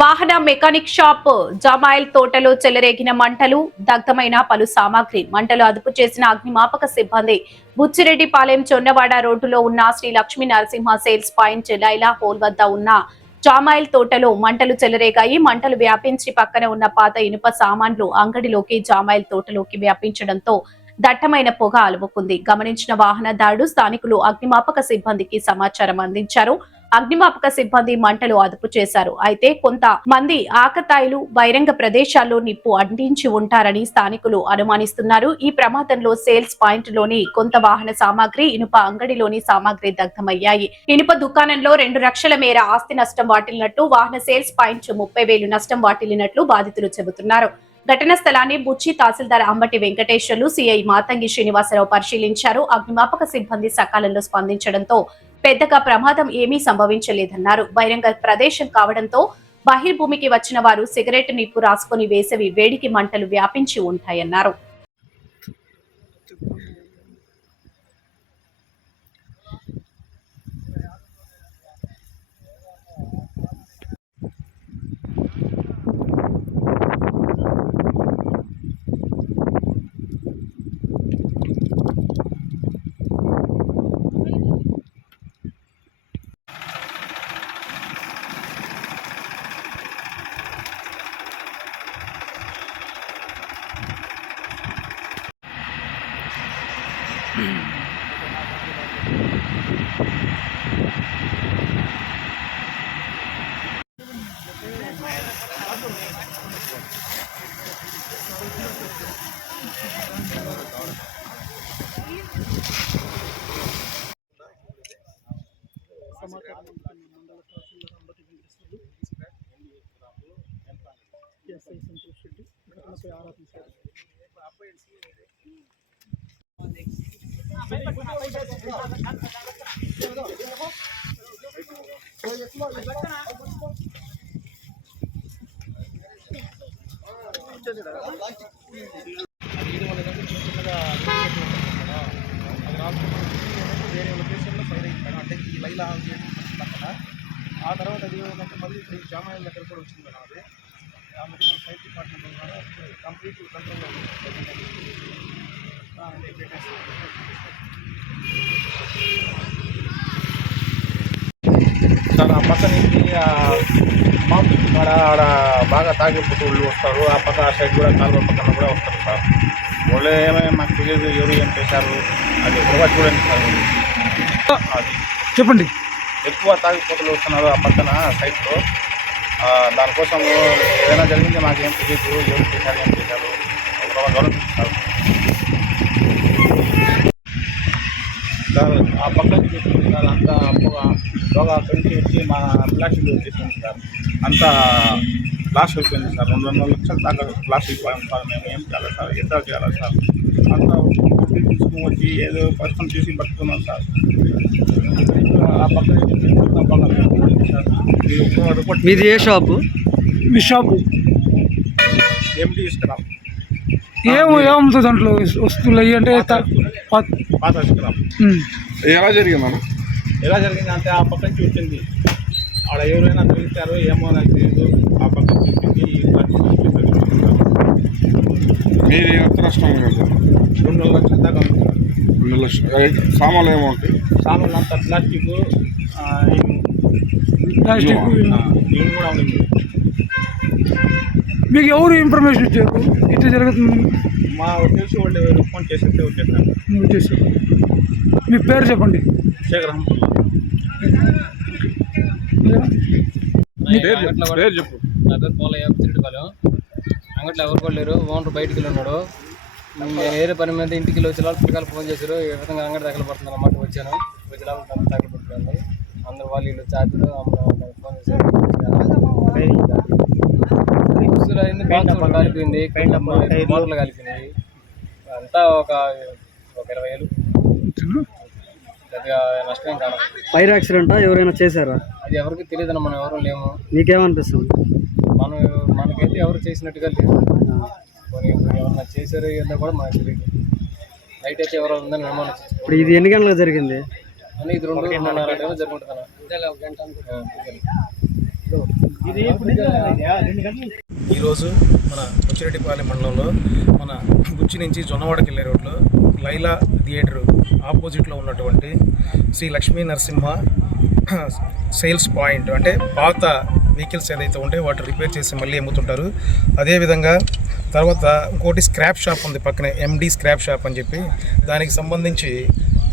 వాహన mechanic shop జమాయిల్ తోటలో చెలరేగిన మంటలు, దగ్ధమైన పలు సామాగ్రి. మంటలు అదుపు చేసిన అగ్నిమాపక సిబ్బంది బుచ్చిరెడ్డిపాలెం చొన్నవాడ రోడ్డులో ఉన్న శ్రీ లక్ష్మీ నరసింహ సేల్స్ పాయింట్ లైలా హోల్ వద్ద ఉన్న జామాయిల్ తోటలో మంటలు చెలరేగాయి. మంటలు వ్యాపించి పక్కన ఉన్న పాత ఇనుప సామాన్లు అంగడిలోకి, జామాయిల్ తోటలోకి వ్యాపించడంతో దట్టమైన పొగ అలుముకుంది. గమనించిన వాహనదారుడు, స్థానికులు అగ్నిమాపక సిబ్బందికి సమాచారం అందించారు. అగ్నిమాపక సిబ్బంది మంటలు అదుపు చేశారు. అయితే కొంత మంది ఆకతాయిలు బహిరంగ ప్రదేశాల్లో నిప్పు అంటించి ఉంటారని స్థానికులు అనుమానిస్తున్నారు. ఈ ప్రమాదంలో సేల్స్ పాయింట్ లోని కొంత వాహన సామాగ్రి, ఇనుప అంగడిలోని సామాగ్రి దగ్ధమయ్యాయి. ఇనుప దుకాణంలో 2 లక్షల మేర ఆస్తి నష్టం వాటిల్లినట్లు, వాహన సేల్స్ పాయింట్ 30,000 నష్టం వాటిల్లినట్లు బాధితులు చెబుతున్నారు. ఘటనా స్థలాన్ని బుచ్చి తహసీల్దార్ అంబటి వెంకటేశ్వర్లు, సిఐ మాతంగి శ్రీనివాసరావు పరిశీలించారు. అగ్నిమాపక సిబ్బంది సకాలంలో స్పందించడంతో పెద్దగా ప్రమాదం ఏమీ సంభవించలేదన్నారు. బహిరంగ ప్రదేశం కావడంతో బహిర్భూమికి వచ్చిన వారు సిగరెట్ నిప్పు రాసుకుని వేసవి వేడికి మంటలు వ్యాపించి ఉంటాయన్నారు. వేరే లొకేషన్లో ఫైర్ అయిపోయాను. అంటే ఈ లైలా పక్కన ఆ తర్వాత అది ఏమంటే మళ్ళీ జామాయిల్ దగ్గర కూడా వచ్చింది మేడం. అది కాబట్టి మన ఫైర్ డిపార్ట్మెంట్ ద్వారా కంప్లీట్ కంట్రోల్లో సార్ ఆ పక్క నుంచి మామూలు ఆడ బాగా తాగిపోతూ వాళ్ళు వస్తారు. ఆ పక్క ఆ సైడ్ కూడా కాలువ పక్కన కూడా వస్తారు సార్. వాళ్ళు ఏమైనా మాకు తెలియదు, ఎవరు ఏం చేశారు అది కూడా చూడండి సార్. అది చెప్పండి. ఎక్కువ తాగిపోతలు వస్తున్నారు ఆ పక్కన సైడ్లో. దానికోసం ఏదైనా జరిగింది మాకేం తెలియదు, ఎవరు చేశారు ఏం చేశారు గమనిస్తారు సార్. ఆ పక్క నుంచి సార్ అంతా బాగా కలిసి వచ్చి మా ప్లాస్టిక్ వచ్చేసింది సార్. అంతా లాస్ అయిపోయింది సార్. 200 లక్షల దాకా లాస్ అయిపోయాం సార్. మేము ఏం చేయాలి సార్, ఎంత చేయాలి సార్? అంతా తీసుకుని వచ్చి ఏదో పరిశ్రమ చేసి పట్టుకున్నాం సార్. ఆ పక్క మీది ఏ షాపు? మీ షాపు ఎంటీ ఇస్క్రాప్. ఏముంది దాంట్లో వస్తువులు అయ్యి అంటే పాత ఇస్క్రాప్. ఎలా జరిగింది? ఎలా జరిగింది అంటే ఆ పక్క నుంచి వచ్చింది. ఆడ ఎవరైనా తగిలించారో ఏమో నాకు తెలియదు. ఆ పక్క నుంచి వచ్చింది. మీరు ఎంత నష్టం? 2 లక్షల దాకా ఉంది సార్. 2 లక్షలు. సామాన్లు ఏమవుతాయి? సామాన్లు అంతా ప్లాస్టిక్ ఇవి కూడా ఉంది. మీకు ఎవరు ఇన్ఫర్మేషన్ ఇచ్చారు ఇట్లా జరుగుతుంది? మా తెలిసి వాళ్ళు ఫోన్ చేసేస్తే వచ్చేసారు. మీ పేరు చెప్పండి. శేఖర్ పేరు చెప్పు. నా పేరు పోలయ్య, బుచ్చిరెడ్డిపాలెం. అంగట్లో ఎవరు కూడా లేరు. ఓనర్ బయటికి వెళ్ళి ఉన్నాడు. నేను వేరే పని మీద ఇంటికి వెళ్ళి వచ్చేలా పిల్లకాయలు ఫోన్ చేశారు. ఈ విధంగా అంగడి తగలబడుతుంది అన్నమాట. వచ్చాను. వచ్చేలా తగలబడుతుంది. అందరు వాళ్ళు వీళ్ళు చార్జీలు ఫోన్ చేశారు. కాలిపోయింది, మోటార్లు కాలిపోయినాయి. అంతా ఒక 20,000 పెద్దగా నష్టం కాదు. ఫైర్ యాక్సిడెంటా ఎవరైనా చేశారా? అది ఎవరికి తెలియదు. మనం ఎవరు లేము. మీకేమనిపిస్తుంది? మనకైతే ఎవరు చేసినట్టుగా లేదు. ఎవరన్నా చేశారు ఏదో కూడా మనకు తెలియదు. నైట్ అయితే ఎవరో ఉందని అనుమానం. ఇప్పుడు ఇది ఎన్ని గంటలకు జరిగింది? అని ఇది 2-2:30 గంటలు జరుగుతుందా? ఈరోజు మన బుచ్చిరెడ్డిపాలెం మండలంలో మన బుచ్చి నుంచి జొన్నవాడకి వెళ్ళే రోడ్లో లైలా థియేటర్ ఆపోజిట్లో ఉన్నటువంటి శ్రీ లక్ష్మీ నరసింహ సేల్స్ పాయింట్, అంటే పాత వెహికల్స్ ఏదైతే ఉంటే వాటిని రిపేర్ చేసి మళ్ళీ అమ్ముతుంటారు. అదేవిధంగా తర్వాత ఇంకోటి స్క్రాప్ షాప్ ఉంది పక్కనే, ఎండి స్క్రాప్ షాప్ అని చెప్పి. దానికి సంబంధించి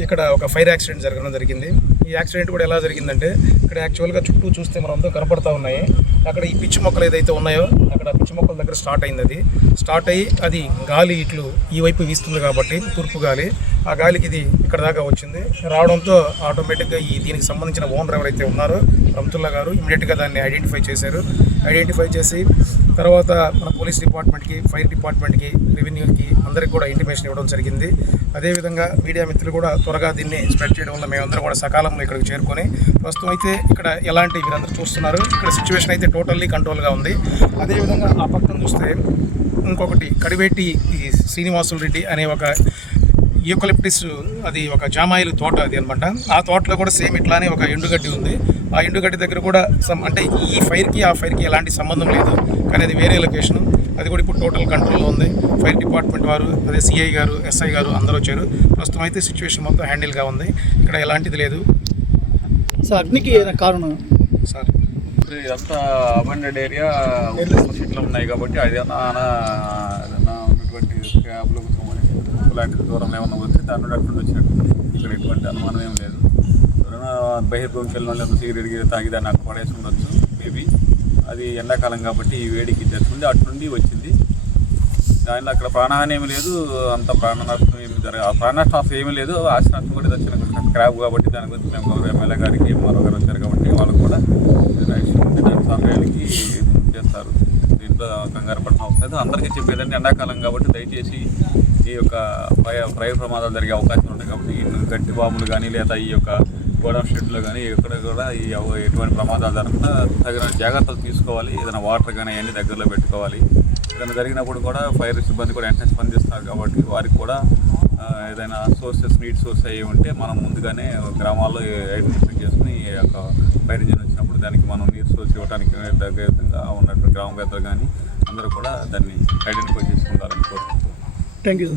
ఇక్కడ ఒక ఫైర్ యాక్సిడెంట్ జరగడం జరిగింది. ఈ యాక్సిడెంట్ కూడా ఎలా జరిగిందంటే, ఇక్కడ యాక్చువల్గా చుట్టూ చూస్తే మనంతా కనపడతా ఉన్నాయి. అక్కడ ఈ పిచ్చి మొక్కలు ఏదైతే ఉన్నాయో అక్కడ పిచ్చి మొక్కల దగ్గర స్టార్ట్ అయింది. అది స్టార్ట్ అయ్యి అది గాలి ఇట్లు ఈ వైపు వీస్తుంది కాబట్టి తూర్పు గాలి, ఆ గాలికి ఇది ఇక్కడ దాకా వచ్చింది. రావడంతో ఆటోమేటిక్గా దీనికి సంబంధించిన ఓనర్ ఎవరైతే ఉన్నారో రమతుల్లా గారు ఇమీడియట్గా దాన్ని ఐడెంటిఫై చేశారు. ఐడెంటిఫై చేసి తర్వాత మన పోలీస్ డిపార్ట్మెంట్కి, ఫైర్ డిపార్ట్మెంట్కి, రెవెన్యూకి అందరికి కూడా ఇంటిమేషన్ ఇవ్వడం జరిగింది. అదేవిధంగా మీడియా మిత్రులు కూడా త్వరగా దీన్ని స్ప్రెడ్ చేయడం వల్ల మేమందరం కూడా సకాలంలో ఇక్కడికి చేరుకొని, ప్రస్తుతం అయితే ఇక్కడ ఎలాంటి మీరందరూ చూస్తున్నారు, ఇక్కడ సిచ్యువేషన్ అయితే టోటల్లీ కంట్రోల్గా ఉంది. అదేవిధంగా ఆ పక్కన చూస్తే ఇంకొకటి కడివేటి శ్రీనివాసులు రెడ్డి అనే ఒక యూకలిప్టిస్, అది ఒక జామాయిలు తోట అది అనమాట. ఆ తోటలో కూడా సేమ్ ఇట్లానే ఒక ఎండుగడ్డి ఉంది. ఆ ఎండుగడ్డి దగ్గర కూడా అంటే ఈ ఫైర్కి ఆ ఫైర్కి ఎలాంటి సంబంధం లేదు, కానీ అది వేరే లొకేషన్. అది కూడా ఇప్పుడు టోటల్ కంట్రోల్లో ఉంది. ఫైర్ డిపార్ట్మెంట్ వారు, అదే సిఐ గారు, ఎస్ఐ గారు అందరూ వచ్చారు. ప్రస్తుతం అయితే సిచ్యువేషన్ మొత్తం హ్యాండిల్గా ఉంది, ఇక్కడ ఎలాంటిది లేదు. సార్ అగ్నికి కారణం సార్ ఇదంతా అబండెడ్ ఏరియా చెట్లు ఉన్నాయి కాబట్టి ఏదైనా ఉన్నటువంటి క్యాబ్లు లాంటి దూరం ఏమన్నా వస్తే దాని నుండి అక్కడ వచ్చినట్టు ఇక్కడ ఎటువంటి అనుమానం ఏం లేదు. ఎవరైనా బహిర్భూమికెళ్ళిన వాళ్ళు సిగరెట్ తాగి దాన్ని అక్కడ పడేసి ఉండొచ్చు మేబీ. అది ఎండాకాలం కాబట్టి ఈ వేడికి తెచ్చుకుంది అటు నుండి వచ్చింది. దానిలో అక్కడ ప్రాణహాని ఏమీ లేదు, అంత ప్రాణ నష్టం ఏమి జరగదు. ఆ ప్రాణ నష్టం అసలు ఏమీ లేదు. ఆస్తి నష్టం కూడా వచ్చిన క్రాబ్ కాబట్టి దాని గురించి మేము గౌరవ ఎమ్మెల్యే గారికి ఎంఆర్ఓ గారు వచ్చారు కాబట్టి వాళ్ళకు కూడా దాని సహాయానికి చేస్తారు. దీంట్లో కంగారు పడడం అవసరం లేదు. అందరికీ చెప్పేదంటే ఎండాకాలం కాబట్టి దయచేసి ఈ యొక్క ఫైర్ ప్రమాదాలు జరిగే అవకాశం ఉంటాయి కాబట్టి గట్టి బాంబులు కానీ లేదా ఈ యొక్క గోడౌన్ షెడ్లో కానీ ఎక్కడ కూడా ఈ ఎటువంటి ప్రమాదాలు జరగకుండా తగిన జాగ్రత్తలు తీసుకోవాలి. ఏదైనా వాటర్ కానీ అవన్నీ దగ్గరలో పెట్టుకోవాలి. ఏదైనా జరిగినప్పుడు కూడా ఫైర్ సిబ్బంది కూడా వెంటనే స్పందిస్తారు కాబట్టి వారికి కూడా ఏదైనా సోర్సెస్, నీటి సోర్స్ అయ్యి ఉంటే మనం ముందుగానే గ్రామాల్లో ఐడెంటిఫై చేసుకుని ఈ యొక్క ఫైర్ ఇంజిన్ వచ్చినప్పుడు దానికి మనం నీరు సోర్స్ ఇవ్వడానికి దగ్గర విధంగా ఉన్నటువంటి గ్రామ పెద్దలు కానీ అందరూ కూడా దాన్ని ఐడెంటిఫై చేసుకుంటారని కోరుకుంటున్నాం. Thank you.